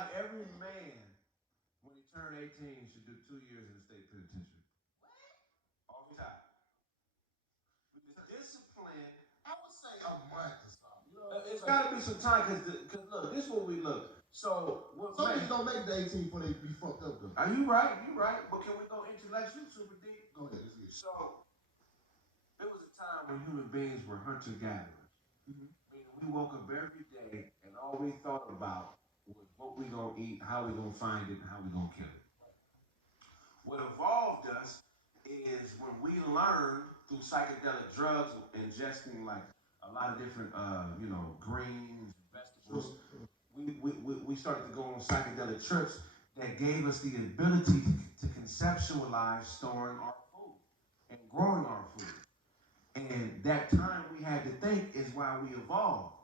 like every man, when he turned 18, should do 2 years in the state penitentiary. All the time. With the discipline. I would say a month or something. You know, It's got to be some time because look, this is what we look. So some niggas don't make the 18 before they be fucked up though. Are you right? You right. But can we go intellectual, super deep? Go ahead. Let's get it. So there was a time when human beings were hunter gatherers. Meaning we woke up every day and all we thought about was what we gonna eat, how we gonna find it, and how we gonna kill it. What evolved us is when we learned through psychedelic drugs, ingesting like a lot of different, greens, vegetables. We started to go on psychedelic trips that gave us the ability to conceptualize storing our food and growing our food. And that time we had to think is why we evolved.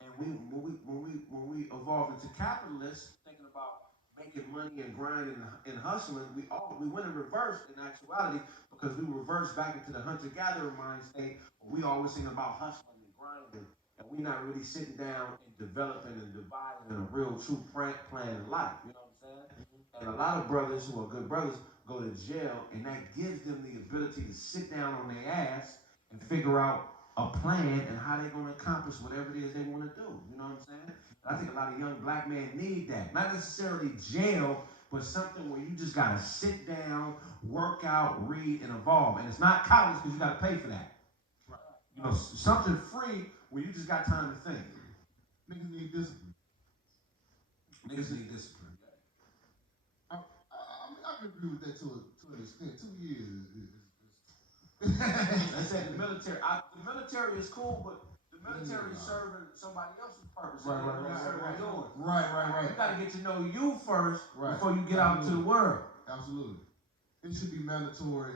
And when we evolved into capitalists, thinking about making money and grinding and hustling, we went in reverse in actuality because we reversed back into the hunter-gatherer mind state. We always thinking about hustling and grinding, and we not really sitting down and developing and dividing a real true plan in life. You know what I'm saying? And a lot of brothers who are good brothers go to jail, and that gives them the ability to sit down on their ass and figure out a plan and how they're going to accomplish whatever it is they want to do. You know what I'm saying? And I think a lot of young black men need that. Not necessarily jail, but something where you just got to sit down, work out, read, and evolve. And it's not college because you got to pay for that. Right. You know, something free where you just got time to think. Niggas need discipline. Niggas need discipline. I can agree with that to an extent. 2 years is They say the military. The military is cool, but the military is serving somebody else's purpose. Right. You got to get to know you first before you get out into the world. Absolutely. It should be mandatory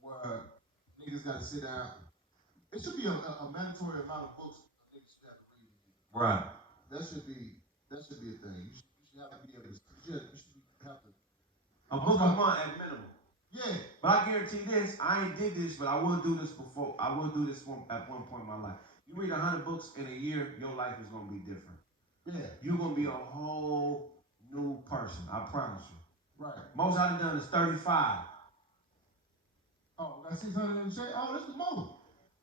where niggas got to sit down. It should be a mandatory amount of books niggas should have to read. Right. That should be a thing. You should have to be able to. You should have to. A book a month at minimum. Yeah. But I guarantee this, I ain't did this, but I will do this before. I will do this at one point in my life. You read 100 books in a year, your life is going to be different. Yeah. You're going to be a whole new person, I promise you. Right. Most I've done is 35. Oh, got 600 in the check? Oh, that's the most.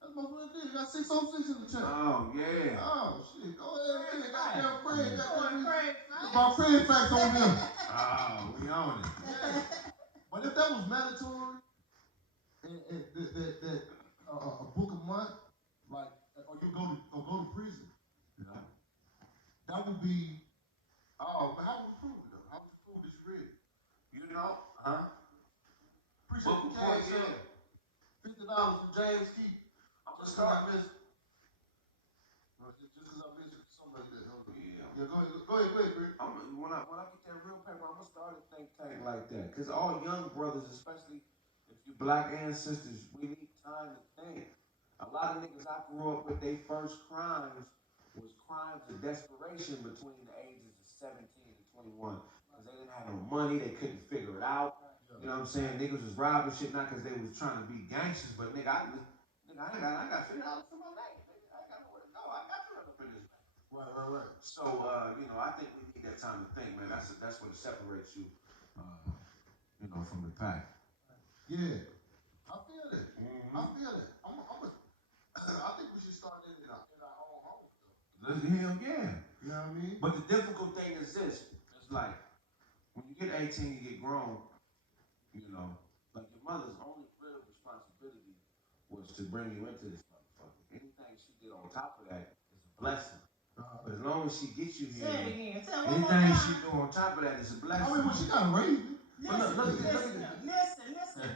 That's the most what it is. Got 606 in the check. Oh, yeah. Oh, shit. Go ahead. Goddamn Craig. Craig. About Craig facts on them. Oh, we own it. Yeah. But if that was mandatory, that a book a month, like, or you go to prison, yeah, that would be. Oh, but how would you prove it though? How would you prove that you read it? You know, huh? Appreciate the cash $50 for James Keith. I'm just start missing. Just because I missed something like that. Yeah, go ahead, Chris. When I get that real paper, I'm gonna start a think tank like that. Cause all young brothers, especially if you black ancestors, we need time to think. A lot of niggas I grew up with, their first crimes was crimes of desperation between the ages of 17 and 21. Cause they didn't have no money, they couldn't figure it out. You know what I'm saying? Niggas was robbing shit not cause they was trying to be gangsters, but nigga, I got $50 for my name. I got nowhere to go. I got to run up in this. Right. So, I think we need that time to think, man. That's what separates you, from the pack. Yeah, I feel that. Mm-hmm. I feel that. I think we should start in our own homes, though. Hell yeah. You know what I mean? But the difficult thing is this. It's like, when you get 18, you get grown, like your mother's only real responsibility was to bring you into this motherfucker. Anything she did on top of that is a blessing. But as long as she gets you here, anything she do on top of that is a blessing. I mean, well, she got to raise you. Listen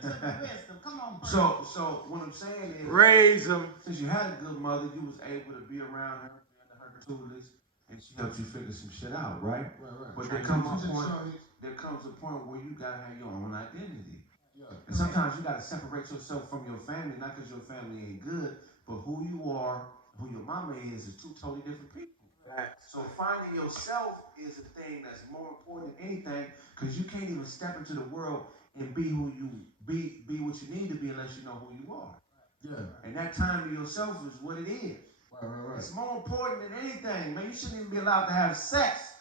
to the wisdom. Come on, bro. So what I'm saying is, raise them. Since you had a good mother, you was able to be around her, be under her tutelage, and she helped you figure some shit out, right? Right. But there comes a point where you gotta have your own identity. Yeah. And sometimes you gotta separate yourself from your family, not because your family ain't good, but who you are, who your mama is two totally different people. Right. So finding yourself is a thing that's more important than anything, because you can't even step into the world and be who you be what you need to be unless you know who you are. Yeah. And that time to yourself is what it is. Right. It's more important than anything, man. You shouldn't even be allowed to have sex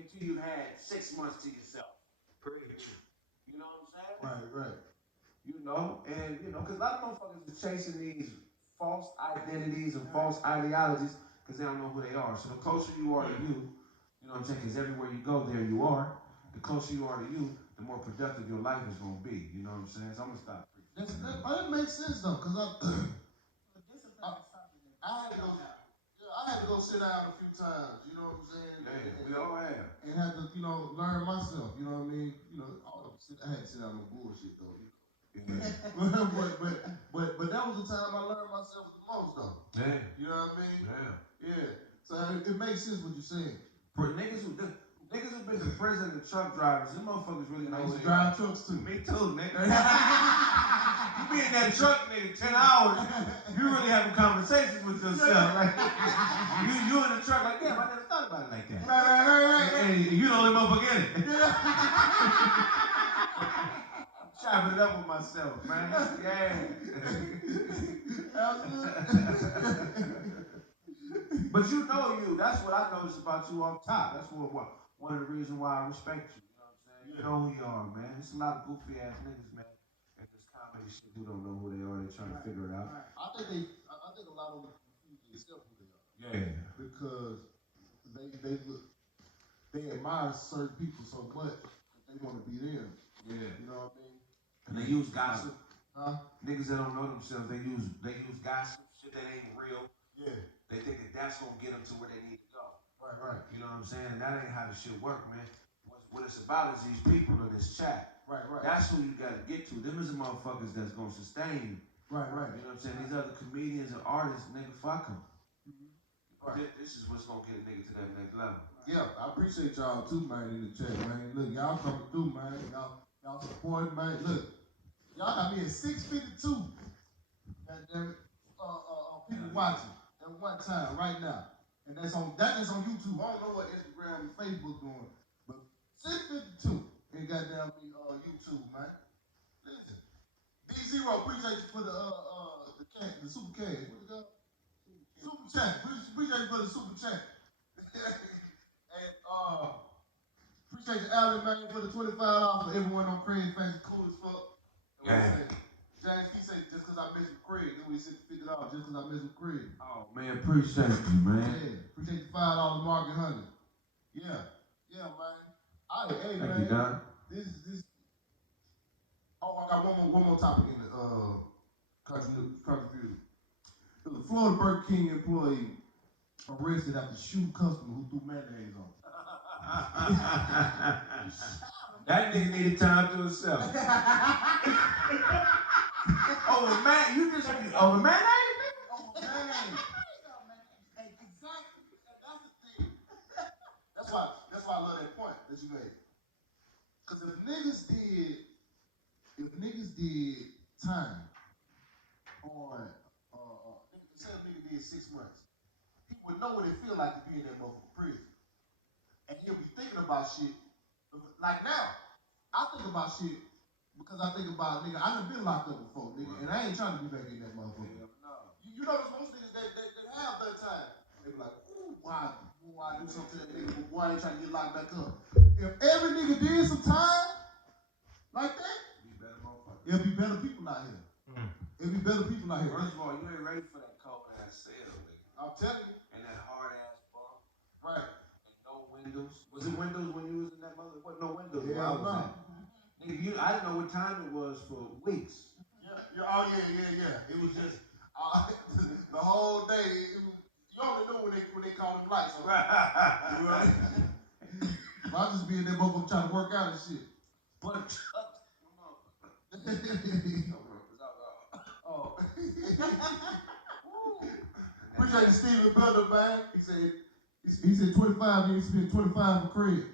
until you had 6 months to yourself. Preach. You know what I'm saying? Right. You know, and you know, because a lot of motherfuckers are chasing these false identities and false ideologies because they don't know who they are. So the closer you are to you, you know what I'm saying? Because everywhere you go, there you are. The closer you are to you, the more productive your life is gonna be. You know what I'm saying? So I'm gonna stop. That makes sense though, cause I had to go sit down a few times. You know what I'm saying? Yeah, we all have. And had to, learn myself. You know what I mean? I had to sit down no bullshit though. Yeah. but that was the time I learned myself the most though. Yeah. You know what I mean? Yeah. Yeah. So it makes sense what you're saying. For niggas who've been to prison and truck drivers, them motherfuckers really know used what to they drive are. trucks too. Me too, nigga. You be in that truck, nigga, 10 hours, you really having conversations with yourself. Like, you in the truck like, damn, I never thought about it like that. Right. Hey, you the only motherfucker in it. Chopping it up with myself, man. Yeah. But you know you. That's what I noticed about you off top. That's one of the reasons why I respect you. You know what I'm saying? You know who you are, man. There's a lot of goofy ass niggas, man, in this comedy shit who don't know who they are. They're trying to figure it out. I think a lot of them confuse themselves who they are. Yeah. Because they admire certain people so much that they want to be them. Yeah. You know what I mean? And they use gossip. Niggas that don't know themselves, they use gossip, shit that ain't real. Yeah. They think that that's gonna get them to where they need to go. Right. You know what I'm saying? And that ain't how the shit work, man. What it's about is these people in this chat. Right. That's who you gotta get to. Them is the motherfuckers that's gonna sustain you. Right. You know what I'm saying? These other comedians and artists, nigga, fuck them. Mm-hmm. Right. This is what's gonna get a nigga to that next level. Yeah, I appreciate y'all too, man, in the chat, man. Look, y'all coming through, man. Y'all supporting, man. Look, y'all got me at 652. God damn it. People watching at one time right now. And that's on YouTube. I don't know what Instagram and Facebook doing, but 652 and goddamn me YouTube, man. Listen. D0, appreciate you for the super cash. What is that? Super chat. Appreciate you for the super chat. And appreciate you, Allen, man, for the $25 for everyone on Craig fans. Cool as fuck. Yeah. James, he said just because I mentioned Craig, then we said $50 just because I mentioned Craig. Oh man, appreciate you, man. Yeah, appreciate the $5 market, honey. Yeah, man. Hey, Thank man. you, Don. This. Oh, I got one more topic in the country view. The Florida Burger King employee arrested after shooting customer who threw mayonnaise on him. That nigga needed time to himself. Oh, the man, you just the mayonnaise? Oh, mayonnaise. Exactly. That's the thing. That's why I love that point that you made. Because if niggas did time on say a nigga did 6 months, he would know what it feel like to be in that motherfucking prison. And he'll be thinking about shit. Like now, I think about shit because I think about, nigga, I done been locked up before, nigga, and I ain't trying to be back in that motherfucker. No. You notice most niggas that have that time, they be like, ooh, why do something to that nigga, but why they trying to get locked back up? If every nigga did some time like that, it'll be better people out here. It'll be better people out here. First of all, you ain't ready for that cold ass cell, nigga. I'm telling you. And that hard ass bar. Right. And no windows. Was it windows when you was in that mother? What, no windows? Yeah, no. Nigga, I didn't know what time it was for weeks. Yeah. It was just the whole day. You only knew when they called them lights on. Right. I'll just be in there motherfucker trying to work out and shit. But oh. Appreciate Steven Builder, man. He said 25, then he spent 25 for Craig.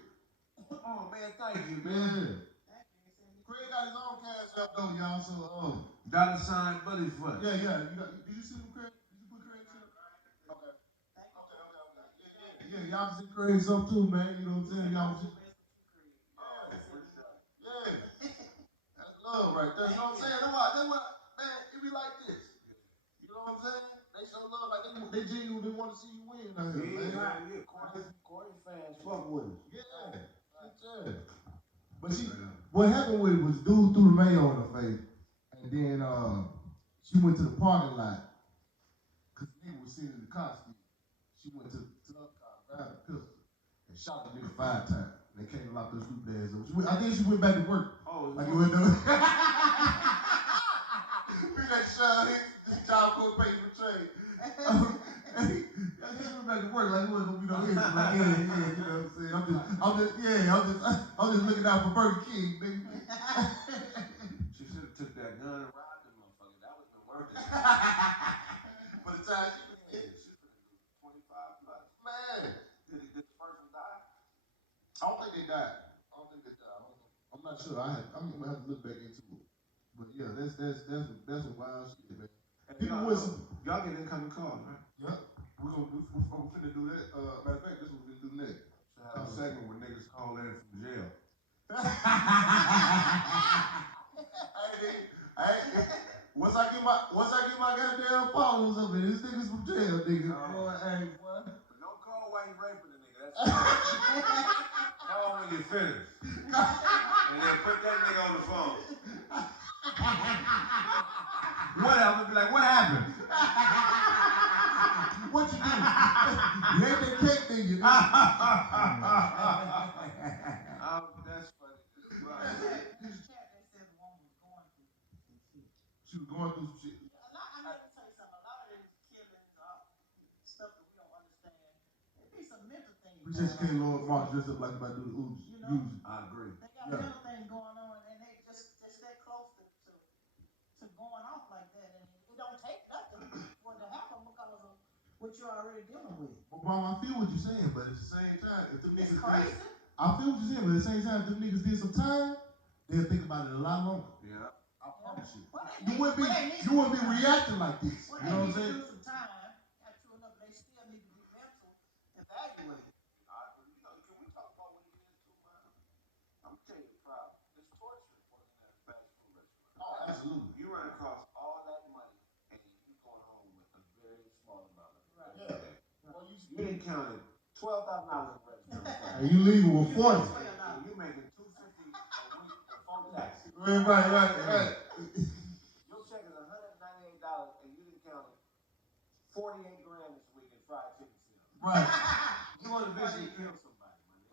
Oh man, thank you, man. Yeah. Craig got his own cash up though, y'all. So $sign Buddy Foot. Yeah. Did you see them, Craig? Did you put Craig's up? Okay. Yeah, y'all see Craig's up too, man. You know what I'm saying? Y'all just. Yeah. That's love right there. You know what I'm saying? That's why, man, it be like this. You know what I'm saying? They show love like they genuinely want to see you win out here, man. Yeah. Corey fans fuck with us. Yeah. But what happened with it was dude threw the mayo in her face, and then she went to the parking lot because the nigga was sitting in the car seat. She went to the other car, grabbed a pistol, and shot the nigga 5 times. They came and locked her stupid ass up. I think she went back to work. Oh, like you went to. Be like, shut his job go pay for trade. I just went back to work like it wasn't gonna be no issue. Like, yeah, you know what I'm saying? I'm just looking out for Burger King, nigga. She should have took that gun and robbed them motherfuckers. That would have been worth it. By the time she was She should have been 25 plus. man, Did the person die? I don't think they died. I'm not sure. I'm gonna have to look back into it. But yeah, that's some wild shit, man. And People y'all get incoming calls, right? Yeah, we're finna do that. Matter of fact, this is what we're gonna do next. So have a segment where niggas call in from jail. Once I get my goddamn followers up here, these niggas from jail, nigga. Boy, hey, boy. But don't call while you raping a nigga. That's call when you finish. And then put that nigga on the phone. What else? Be like, what happened? What you do? You ate that cake, did you? That's funny. She was going through some shit. I have to say something. A lot of these killings, stuff that we don't understand. It be some mental things. We just can't Lord Mark dressed up like about to do the Uzi. You know? I agree. They got mental things going on, and they just that close to going off like that, and it don't take nothing for it to happen because of what you're already dealing with. Well, Mom, I feel what you're saying, but at the same time, if them It's niggas crazy. I feel what you're saying, but at the same time, if them niggas did some time, they'll think about it a lot longer. Yeah. I promise you. Well, You wouldn't be reacting like this. Well, You know what I'm they saying? need to do some time. Not true enough, they still need to be mental evaluated. Can we talk about what it is too, man? I'm telling you, proud. It's torture working at a fast food restaurant. Oh, absolutely. You run across all that money and you going home with a very small amount of it. Right. Yeah. Well, you didn't count it. $12,000 in restaurant. And you leaving with 40. And you making $250 a week before tax. Right. Your check is $198 and you didn't count it. 48 grand this week in fried chicken sales. Right. You want to eventually kill somebody, man.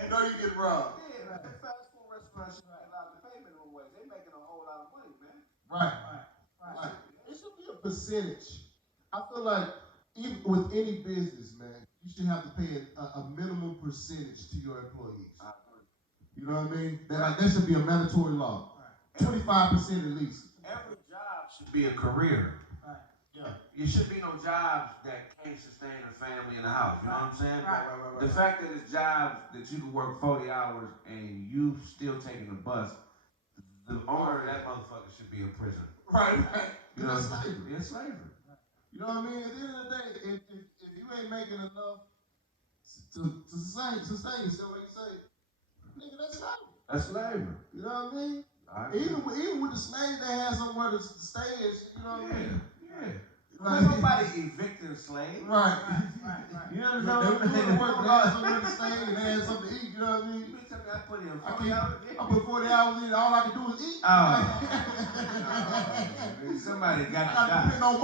You know you get robbed. Yeah, right. The fast food restaurants should be allowed to pay minimum wage. They're making a whole lot of money, man. Right. It should be a percentage. I feel like even with any business, man, you should have to pay a minimum percentage to your employees. I agree. You know what I mean? That should be a mandatory law. 25% at least. Every job should be a career. Right. Yeah. You should be no jobs that can't sustain a family in the house. You know what I'm saying? Right. The fact that it's jobs that you can work 40 hours and you still taking the bus, the owner of that motherfucker should be in prison. Right. You know, That's slavery. It's slavery. You know what I mean? At the end of the day, if you ain't making enough to sustain yourself, like you say, nigga, that's slavery. That's slavery. You know what I mean? Even with the slaves, they had somewhere to stay and shit, you know what I mean? Yeah. Like, Ain't nobody evicting slaves. Right. You know They what were I'm doing the work, they had somewhere to stay and they had something to eat, you know what I mean? You tell me I put in I 40 hours. put 40 hours in, all I can do is eat. Somebody got I to got to die. depend on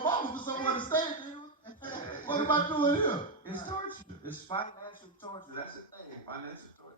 mama for somewhere to stay, nigga. What am I doing here? It's torture. It's financial torture. That's the thing. Financial torture.